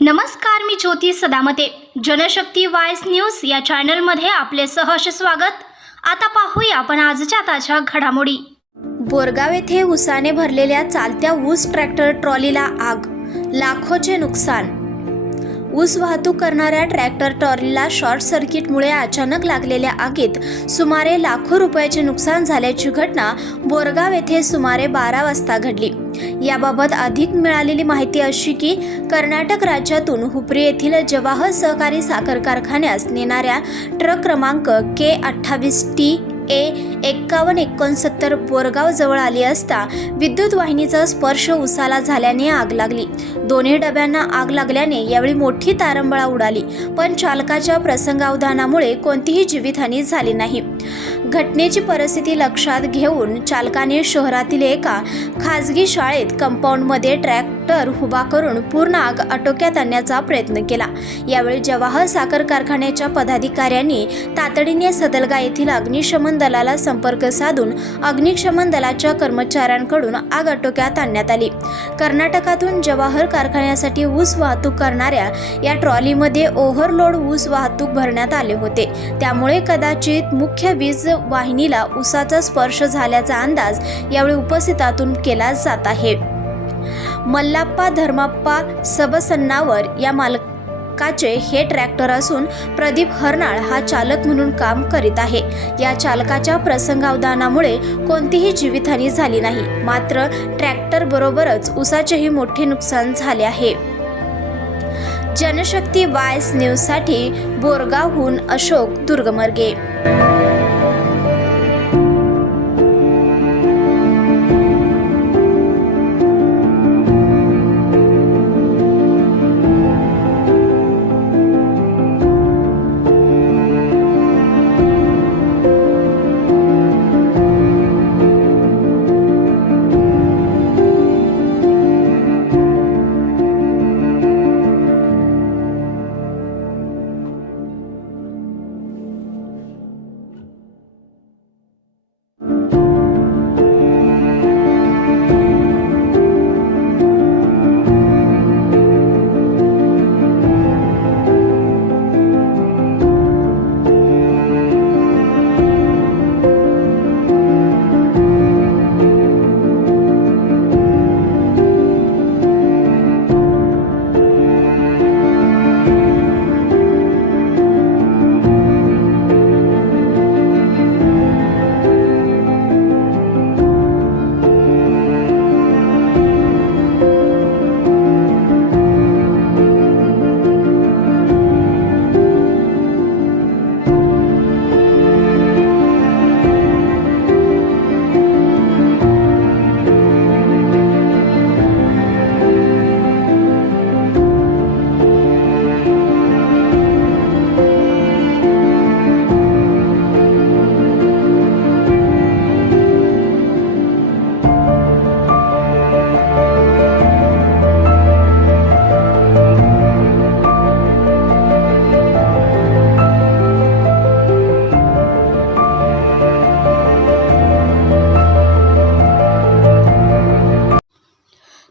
नमस्कार, मी ज्योती Sadamate. Janshakti voice news या चॅनलमध्ये आपले सहर्ष स्वागत. आता पाहूया आपण आजच्या ताज्या घडामोडी. बोरगाव येथे उसाने भरलेल्या चालत्या ऊस ट्रॅक्टर ट्रॉलीला आग, लाखोचे नुकसान. ऊस वाहतूक करणाऱ्या ट्रॅक्टर ट्रॉलीला शॉर्ट सर्किटमुळे अचानक लागलेल्या आगीत सुमारे लाखो रुपयाचे नुकसान झाल्याची घटना बोरगाव येथे सुमारे 12 वाजता घडली. याबाबत अधिक मिळालेली माहिती अशी की कर्नाटक राज्यातून हुपरी येथील जवाहर सहकारी साखर कारखान्यास नेणाऱ्या ट्रक क्रमांक K28TA5169 बोरगाव जवळ आली असता विद्युत वाहिनीचा स्पर्श उसाला झाल्याने आग लागली. दोन्ही डब्यांना आग लागल्याने यावेळी मोठी तारंबळा उडाली, पण चालकाच्या प्रसंगावधानामुळे कोणतीही जीवितहानी झाली नाही. घटनेची परिस्थिती लक्षात घेऊन चालकाने शहरातील एका खाजगी शाळेत कंपाऊंडमध्ये ट्रॅक्टर उभा करून पूर्ण आग आटोक्यात आणण्याचा प्रयत्न केला. यावेळी जवाहर साखर कारखान्याच्या पदाधिकाऱ्यांनी तातडीने सदलगा येथील अग्निशमन दलाला संपर्क साधून अग्निशमन दलाच्या कर्मचाऱ्यांकडून आग आटोक्यात आणण्यात आली. कर्नाटकातून जवाहर कारखान्यासाठी ऊस वाहतूक करणाऱ्या या ट्रॉलीमध्ये ओव्हरलोड ऊस वाहतूक भरण्यात आले होते. त्यामुळे कदाचित मुख्य वीज वाहिनीला ऊसाचा स्पर्श झाल्याचा अंदाज यावेळी उपस्थितातून केला जात आहे. मल्लाप्पा धर्माप्पा सबसन्नावर या मालकाचे हे ट्रॅक्टर असून प्रदीप हरनाळ हा चालक म्हणून काम करीत आहे. या चालकाच्या प्रसंगावधानामुळे कोणतीही जीवितहानी झाली नाही, मात्र ट्रॅक्टर बरोबरच ऊसाचेही मोठे नुकसान झाले आहे. जनशक्ती वॉइस न्यूजसाठी बोरगावहून अशोक दुर्गमर्गे.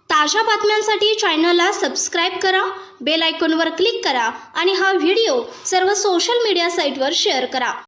ताज्या बातम्यांसाठी चॅनलला सबस्क्राईब करा, बेल आयकॉनवर क्लिक करा आणि हा व्हिडिओ सर्व सोशल मीडिया साईटवर शेअर करा.